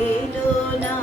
এলো না